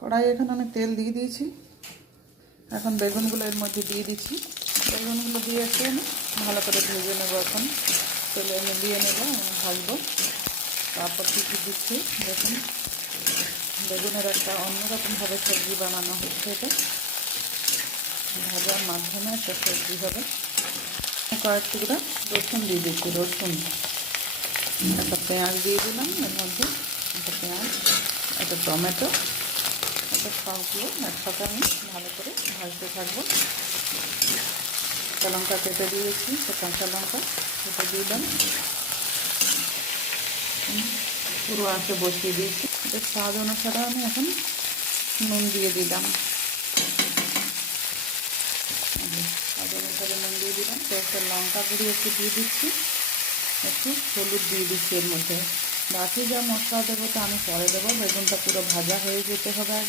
কড়াই এখানে আমি তেল দিয়ে দিয়েছি। এখন বেগুনগুলো এর মধ্যে দিয়ে দিচ্ছি। বেগুনগুলো দিয়ে একটু আমি ভালো করে ভেজে নেবো। এখন তেলে মিলিয়ে নেবো, ভাজবো। তারপর কী কী দিচ্ছি দেখুন। বেগুনের একটা অন্যরকমভাবে সবজি বানানো হচ্ছে। এটা ভাজার মাধ্যমে একটা সবজি হবে। কয়েক টুকরা রসুন দিয়ে দিচ্ছি। রসুন, একটা পেঁয়াজ দিয়ে দিলাম এর মধ্যে। একটা পেঁয়াজ, একটা টমেটো, একটা সবগুলো একসাথে আমি ভালো করে ভাজতে থাকবো। কাঁচা লঙ্কা কেটে দিয়েছি, তো কাঁচা লঙ্কা কেটে দিলাম। পুরো আঁচে বসিয়ে দিয়েছি। এর স্বাদ অনুসারে আমি এখন নুন দিয়ে দিলাম। স্বাদ অনুসারে নুন দিয়ে দিলাম। তো একটা লঙ্কা গুঁড়ি একটু দিয়ে দিচ্ছি, একটু হলুদ দিয়ে দিচ্ছি এর মধ্যে। বাকি যা মশলা দেবো তা আমি পরে দেবো। বেগুনটা পুরো ভাজা হয়ে যেতে হবে আগে।